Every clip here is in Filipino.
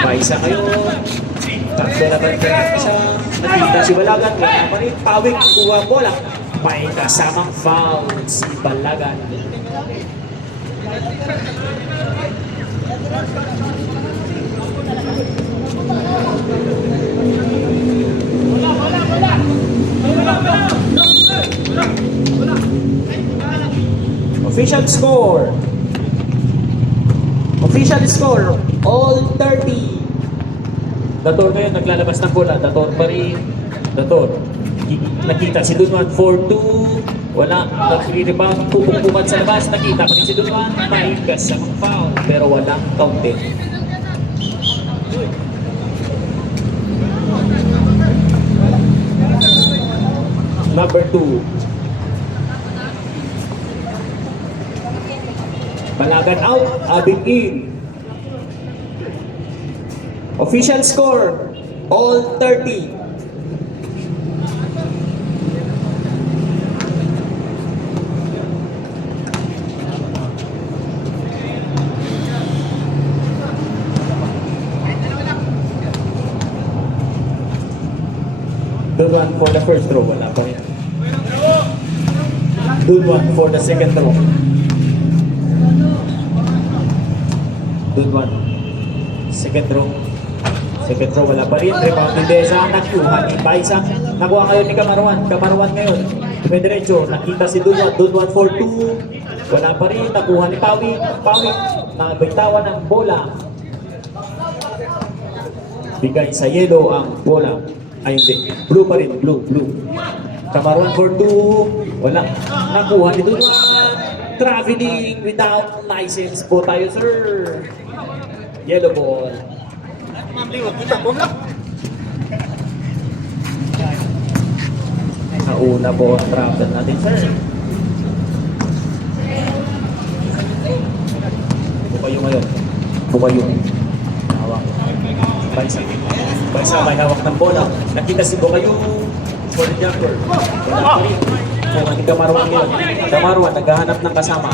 Paisa kayo. Tatlo naman kayo isa. Nakita si Balagan. Wala pa rin. Pawik. Kuha bola. May kasamang foul si Balagan. Official score. Official score. All 30. Dator ngayon naglalabas ng bola. Dator pa rin. Dator. Nakita si Dunwan 4-2. Wala. Nag-rebound. Pupukpukan sa labas. Nakita pa rin si Dunwan. May kasamang foul. Pero walang counted. Number 2. Balagan out, Abing in. Official score, all 30. Good one for the first throw, wala pa rin. Good one for the second throw. Good one. Second throw. Second throw, wala pa rin. Rebound ni Deza. Nakuha ni Paisa. Nakuha ngayon ni Kamaruan. Kamaruan ngayon. Dumidiretso. Nakita si Dunwan. Dunwan 4-2. Wala pa rin. Nakuha ni Pawik. Pawik. Nabaitawan ng bola. Bigay sa yellow ang bola. Ay hindi. Blue pa rin. Blue. Blue. Kamaruan 4-2. Wala. Nakuha ni Dunwan. Traveling without license po tayo, sir. Yellow ball. Nauna po ang travel natin, sir. Bukayo ngayon. Bukayo. Hawak. Paisa. Paisa may hawak ng bola. Nakita si Bukayo for the jumper. Wala pa rin. Kung hindi Kamaruan ngayon. Kamaruan naghahanap ng kasama.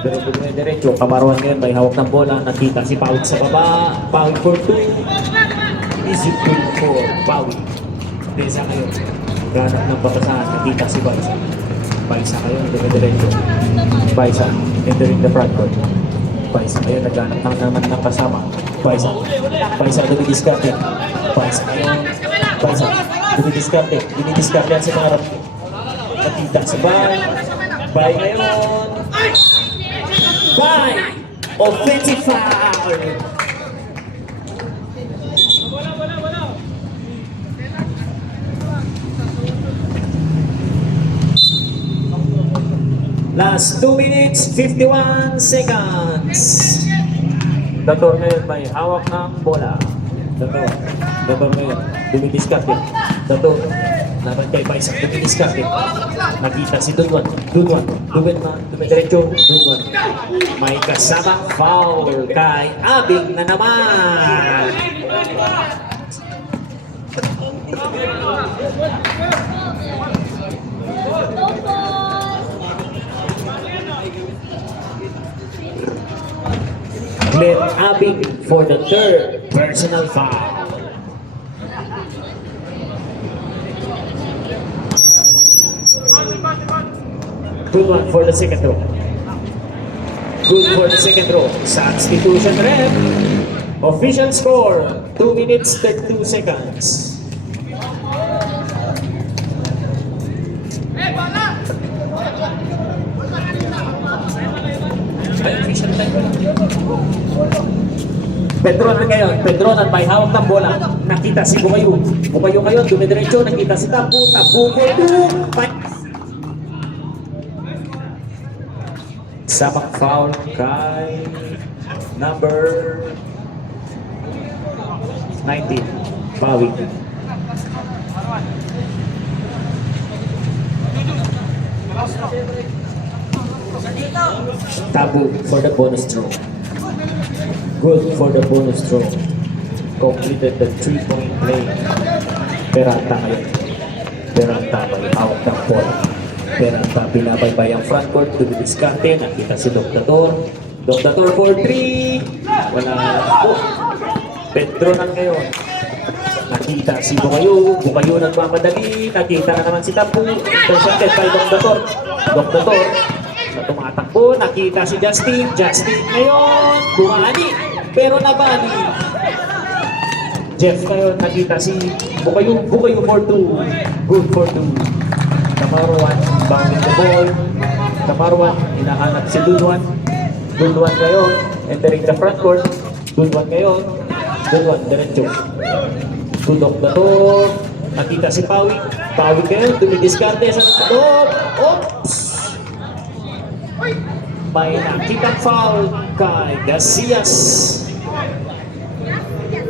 Pero dumidiretso. Kamaruan ngayon may hawak ng bola. Nakita si Pawik sa baba. Pawik for 2. Easy point for Pawik. Desa ngayon. Naghahanap ng papasahan. Nakita si Paisa. Paisa ngayon dumidiretso. Paisa entering the front court. Paisa ngayon naghahanap naman ng kasama. Paisa. Paisa dumidiskarte. Paisa ngayon. Paisa dumidiskarte. Dinidiskarte sa mga harap. Nakita si Bay. Bay ngayon. Bay! Offensive foul! Last 2 minutes, 51 seconds. Dator ngayon may hawak ng bola. Dator ngayon, dumidiskarte. Dator. Laban kay Paisa, dumidiskarte. Nakita si Dunwan. Dunwan. Dumidiretso. Dunwan. May kasama foul kay Abing na naman. Glenn Abing for the third personal foul. Good one for the second row. Good for the second row. Substitution ref. Official score, 2 minutes 32 seconds. Ay, official time. Pedronan ngayon. Pedronan may hawak ng bola. Nakita si Bukayo. Bukayo ngayon, dumidiretso. Nakita si Tapu. Tapu for 2. Sabak foul kay number 19, Pawik. Tabu for the bonus throw. Good for the bonus throw. Completed the 3-point play. Peralta ngayon. Peralta may hawak ng bola. Peralta binabaybay ang frontcourt, dumidiskarte, nakita si Dr. Doktor for 3. Wala po. Pedro na ngayon. Nakita si Bukayo. Bukayo nagmamadali. Nakita na naman si Tapu. Intercepted by Doktor. Doktor na tumatakbo. Nakita si Justin. Justin ngayon. Bumani. Pero nabani. Jeff ngayon. Nakita si Bukayo. Bukayo for 2. Good for 2. Kamarwan. Bounding the ball. Kamarwan. Hinahanap si Dunwan. Dunwan ngayon. Entering the front court. Dunwan ngayon. Dunwan. Diretso. Tudok na to. Nakita si Pawi. Pawi ngayon. Dumidiskarte sa tudok. Oops! May nakitang foul kay Casillas.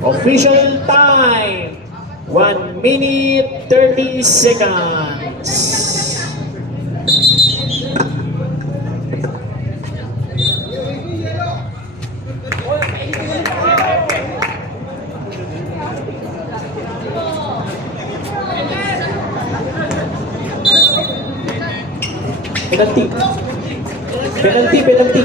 Official time. 1 minute 30 seconds. Penalty. Penalty, penalty.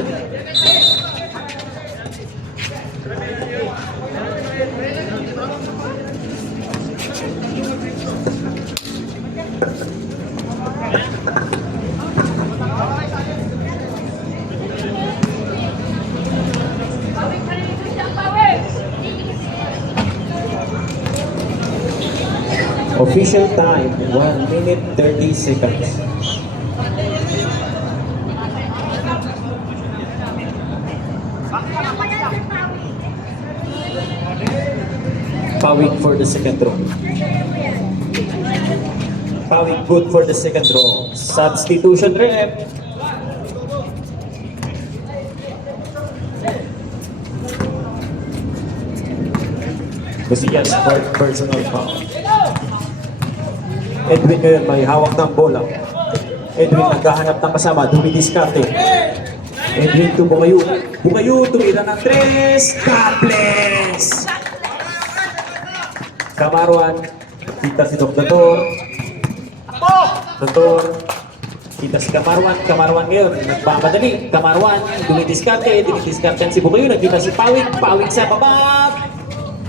Official time, 1 minute 30 seconds. Pawik for the second row. Pawik good for the second row. Substitution rep. Casillas for personal foul. Edwin ngayon may hawak ng bola. Edwin naghahanap ng kasama. Dumidiskarte. Edwin to Bukayo. Bukayo tumira ng 3. God bless! Kamarwan. Kita si Doktor. Doktor. Kita si Kamarwan. Kamarwan ngayon. Nagpapadali. Kamarwan. Dumidiskarte. Dumidiskarte si Bukayo. Nagkita si Pawik. Pawik sa baba.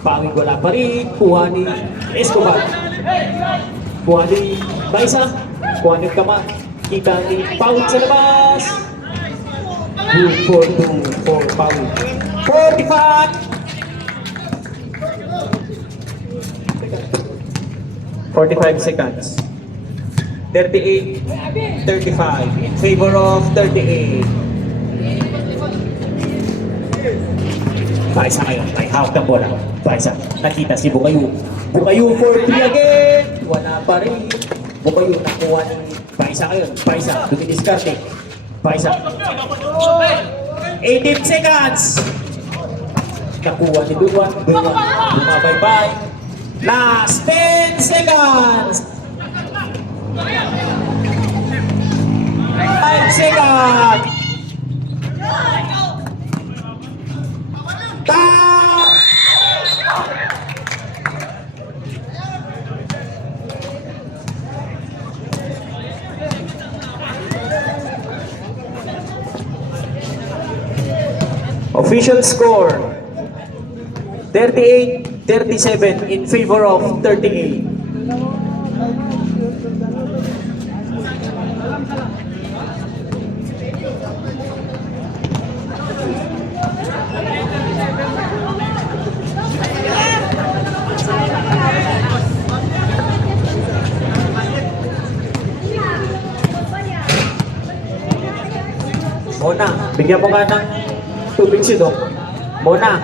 Pawik wala pa rin. Kuha ni Escobar. Kuha ni Baisa. Kuha ni Kamar. Kita ni Pawik sa labas. Good for 2 for Pawik. 45. 45 seconds. 38, 35 in favor of 38. Baisa ngayon, may hawak ng bola. Baisa, nakita si Bukayo. Bukayo for 3 again. Wala pa rin. Bukayo nakuha ni Baisa ngayon. Baisa, dumidiskarte. Baisa. 18 seconds. Nakuha ni Dunwan. Dunwan, bumabay-bye. Last 10 seconds. 5 seconds. Time. Official score 38-37 in favor of 38. Mona, bigyan mo nga ng tubig si Doc. Mona,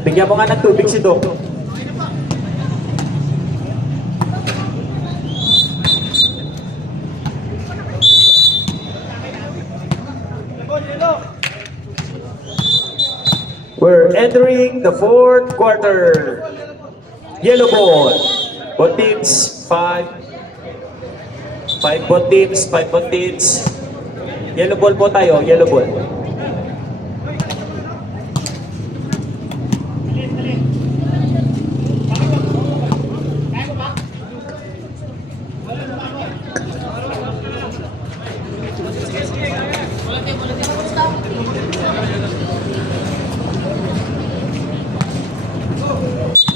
bigyan mo nga ng tubig si Doc. We're entering the fourth quarter. Yellow ball. Both teams, 5 both teams, 5 both teams. Yellow ball po tayo, yellow ball.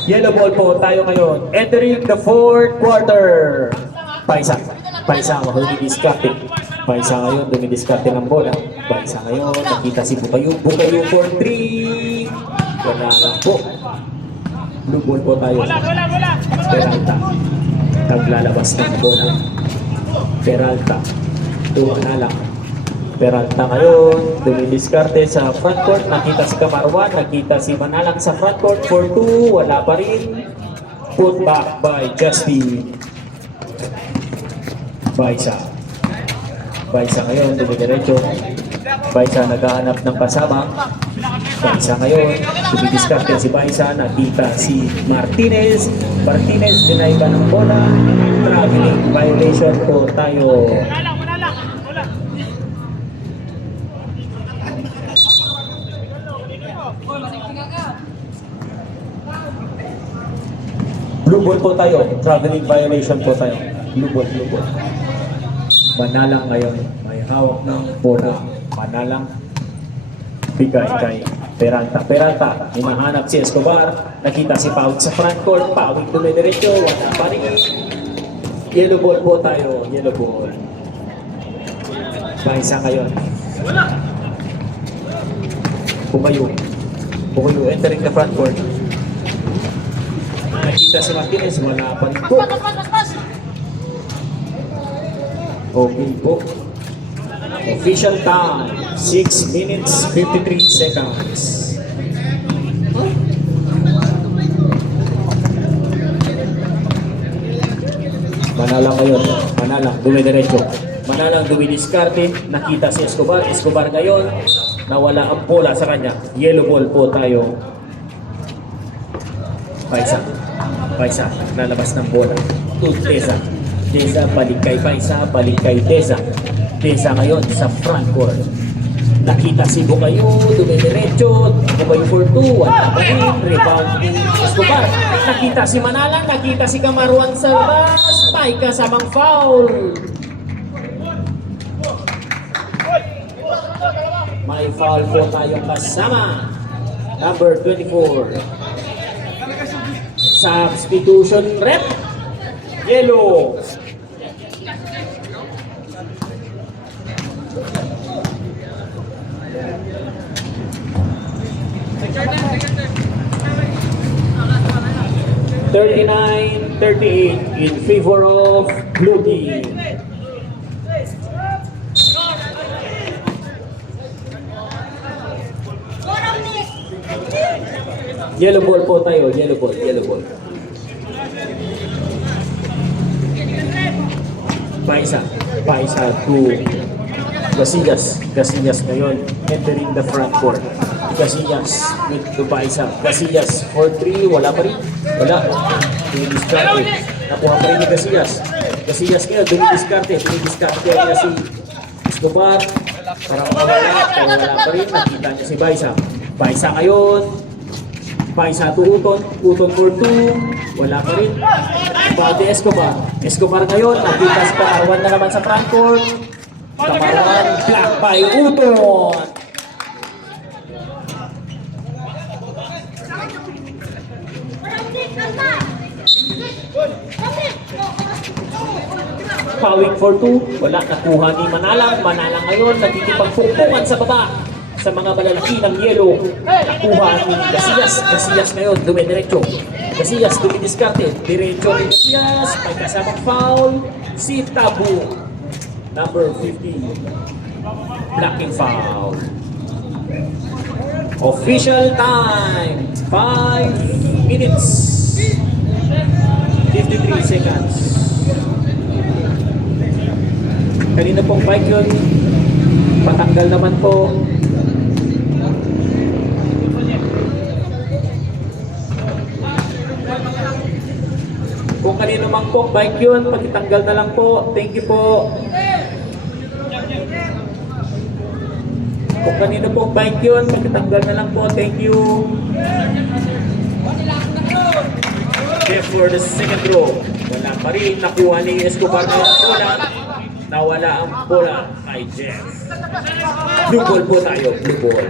Yellow ball po tayo ngayon. Entering the fourth quarter. Paisa. Paisa ang dumidiskarte. Paisa ngayon, dumidiskarte ng bola. Paisa ngayon, nakita si Bukayo. Bukayo for 3. Wala lang po. Blue ball po tayo. Peralta. Naglalabas ng bola. Peralta. Wala lang. Peralta ngayon, dumidiskarte sa front court. Nakita si Kamarwan, nakita si Manalang sa front court for 2. Wala pa rin. Put back by Justin. Baisa. Baisa ngayon, dumidiretso. Baisa naghahanap ng pasabang. Baisa ngayon, dumidiskarte si Baisa. Nakita si Martinez. Martinez, dinay ba ng bola? Traveling violation po tayo. Blue ball po tayo. Traveling violation po tayo. Blue ball, blue ball. Manalang ngayon. May hawak ng bola. Manalang. Bigay kay Peralta. Peralta. Hinahanap si Escobar. Nakita si Pawit sa front court. Pawit dumidiretso. Wala pa rin. Yellow ball po tayo. Yellow ball. Baisa ngayon. Bukayo. Bukayo entering the front court. Nakita si Martinez, wala pa rin po. Okay po. Official time, 6 minutes, 53 seconds. Manalang ngayon, Manalang, dumidiretso. Manalang dumidiskarte, nakita si Escobar. Escobar ngayon, nawala ang bola sa kanya. Yellow ball po tayo. Paisa. Paisa, lalabas ng bola. To Teza. Teza, balik kay Paisa, balik kay Teza. Teza ngayon sa front court. Nakita si Bukayo, dumidiretso. Bukayo for 2, wala pa rin. Rebound ni Escobar. Nakita si Manalang, nakita si Kamarwan sa labas. May kasamang foul. May foul po tayong kasama. Number 24. Substitution rep. Yellow. $39-38 in favor of blue team. Yellow ball po tayo, yellow ball, yellow ball. Paisa, Paisa to Casillas. Casillas ngayon, entering the front court. Casillas with to Paisa. Casillas for 3, wala pa rin. Wala. Dumidiskarte. Nakuha pa rin ni Casillas. Casillas ngayon, dumidiskarte. Dumidiskarte niya si Escobar. Parang wala pa rin. Nakita niya si Paisa. Paisa ngayon. Paisa to Uton. Uton for 2. Wala pa rin. Bade Escobar. Escobar ngayon. Nakita si Kamarwan na naman sa front court. Kamarwan. Block by Uton. Pawik for 2. Wala. Nakuha ni Manalang. Manalang ngayon. Nagtitipagpukpungan sa baba. Sa mga malalaki ng yellow, nakuha ni Casillas. Casillas ngayon, dumidiretso. Casillas, dumidiskarte. Diretso ni Casillas. May kasamang foul. Si Tabu. Number 50. Blocking foul. Official time. 5 minutes. 53 seconds. Kanina pong bike yun. Patanggal naman po. Kung kanino mang po bike yun, pagitanggal na lang po. Thank you po. Kung kanino pong bike yun, pagitanggal na lang po. Thank you. Jeff for the second row. Wala pa rin. Nakuha ni Escobar na yung bola. Nawala ang bola kay Jeff. Blue ball po tayo. Blue ball.